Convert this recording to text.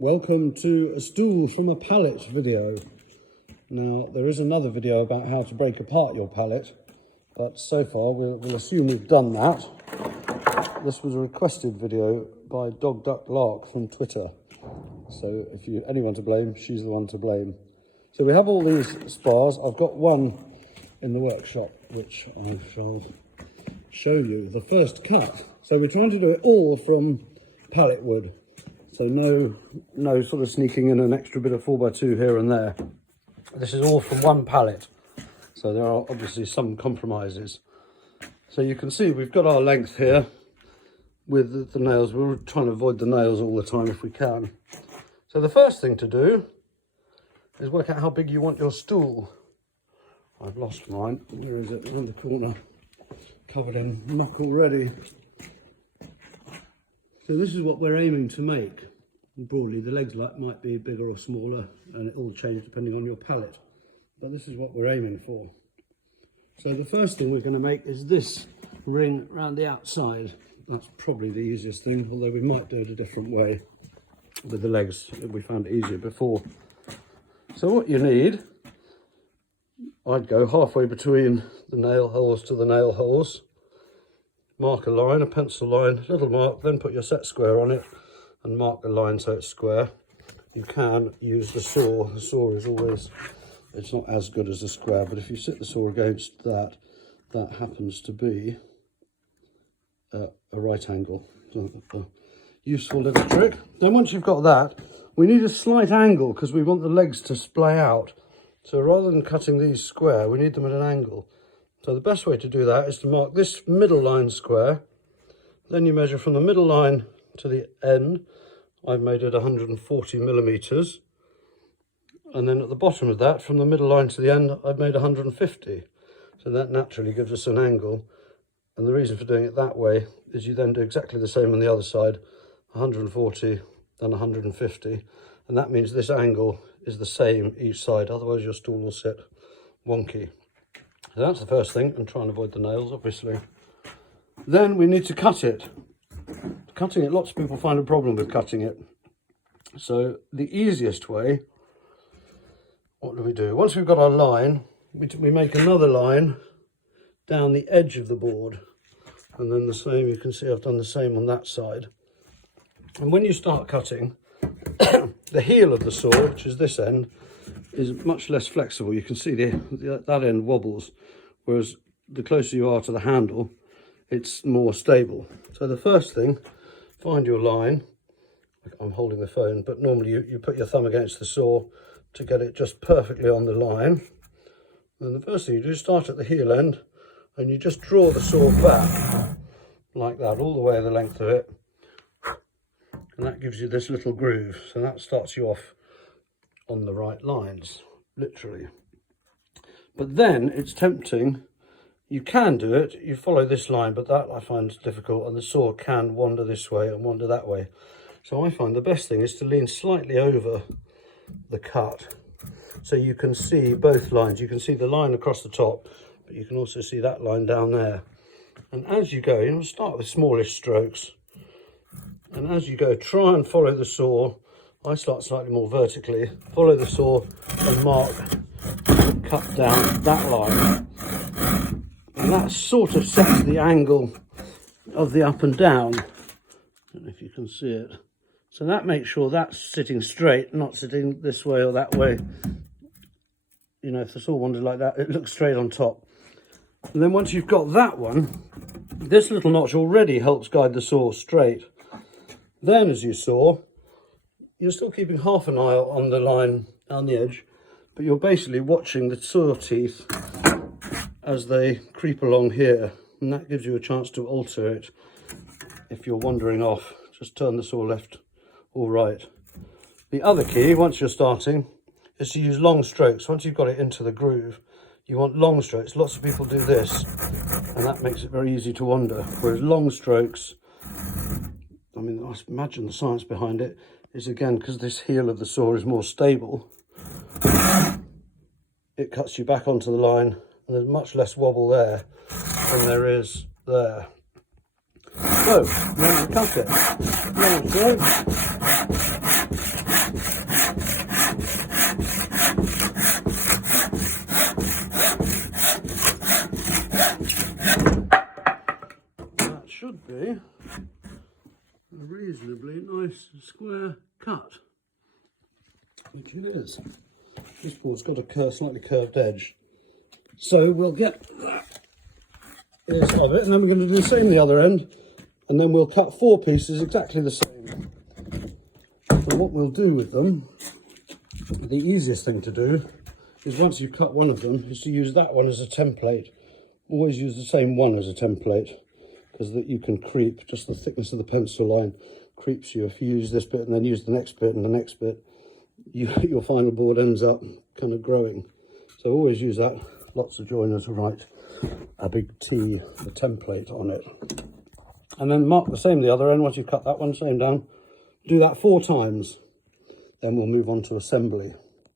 Welcome to a stool from a pallet video. Now, there is another video about how to break apart your pallet, but so far we'll assume we've done that. This was a requested video by Dog Duck Lark from Twitter. So if you anyone to blame, she's the one to blame. So we have all these spars. I've got one in the workshop, which I shall show you. The first cut. So we're trying to do it all from pallet wood. So no sort of sneaking in an extra bit of 4x2 here and there. This is all from one pallet. So there are obviously some compromises. So you can see we've got our length here with the nails. We're trying to avoid the nails all the time if we can. So the first thing to do is work out how big you want your stool. I've lost mine. Where is it? In the corner. Covered in muck already. So this is what we're aiming to make. Broadly, the legs might be bigger or smaller, and it all changes depending on your pallet. But this is what we're aiming for. So the first thing we're going to make is this ring around the outside. That's probably the easiest thing, although we might do it a different way with the legs. We found it easier before. So what you need, I'd go halfway between the nail holes to the nail holes. Mark a line, a pencil line, little mark, then put your set square on it and mark the line so it's square. You can use the saw. The saw is always, it's not as good as a square, but if you sit the saw against that, that happens to be a right angle. So a useful little trick. Then once you've got that, we need a slight angle because we want the legs to splay out. So rather than cutting these square, we need them at an angle. So the best way to do that is to mark this middle line square. Then you measure from the middle line to the end. I've made it 140 millimeters. And then at the bottom of that, from the middle line to the end, I've made 150. So that naturally gives us an angle. And the reason for doing it that way is you then do exactly the same on the other side, 140, then 150. And that means this angle is the same each side. Otherwise your stool will sit wonky. So that's the first thing, and try and avoid the nails, obviously. Then we need to cut it. Cutting it, lots of people find a problem with cutting it. So the easiest way, what do? Once we've got our line, we make another line down the edge of the board. And then the same, you can see I've done the same on that side. And when you start cutting, the heel of the saw, which is this end, is much less flexible. You can see that end wobbles, whereas the closer you are to the handle, it's more stable. So the first thing, find your line. I'm holding the phone, but normally you put your thumb against the saw to get it just perfectly on the line. And the first thing you do is start at the heel end, and you just draw the saw back like that, all the way the length of it. And that gives you this little groove. So that starts you off on the right lines, literally. But then it's tempting. You can do it, you follow this line, but that I find difficult, and the saw can wander this way and wander that way. So I find the best thing is to lean slightly over the cut, so you can see both lines. You can see the line across the top, but you can also see that line down there. And as you go, you start with smallish strokes, and as you go, try and follow the saw. I start slightly more vertically, follow the saw and mark, cut down that line. And that sort of sets the angle of the up and down. I don't know if you can see it. So that makes sure that's sitting straight, not sitting this way or that way. You know, if the saw wandered like that, it looks straight on top. And then once you've got that one, this little notch already helps guide the saw straight. Then as you saw, you're still keeping half an eye on the line down the edge, but you're basically watching the saw teeth as they creep along here, and that gives you a chance to alter it. If you're wandering off, just turn the saw left or right. The other key, once you're starting, is to use long strokes. Once you've got it into the groove, you want long strokes. Lots of people do this, and that makes it very easy to wander. Whereas long strokes, I mean, I imagine the science behind it is, again, because this heel of the saw is more stable, it cuts you back onto the line, and there's much less wobble there than there is there. So, now you cut it. Long strokes. a reasonably nice square cut, which it is. This board's got a slightly curved edge, so we'll get this of it, and then we're going to do the same the other end, and then we'll cut 4 pieces exactly the same. So what we'll do with them, the easiest thing to do is once you cut one of them is to use that one as a template. Always use the same one as a template, because that you can creep, just the thickness of the pencil line creeps you. If you use this bit and then use the next bit and the next bit, your final board ends up kind of growing. So always use that. Lots of joiners write a big T, the template on it. And then mark the same the other end. Once you cut that one, same down. Do that 4 times. Then we'll move on to assembly.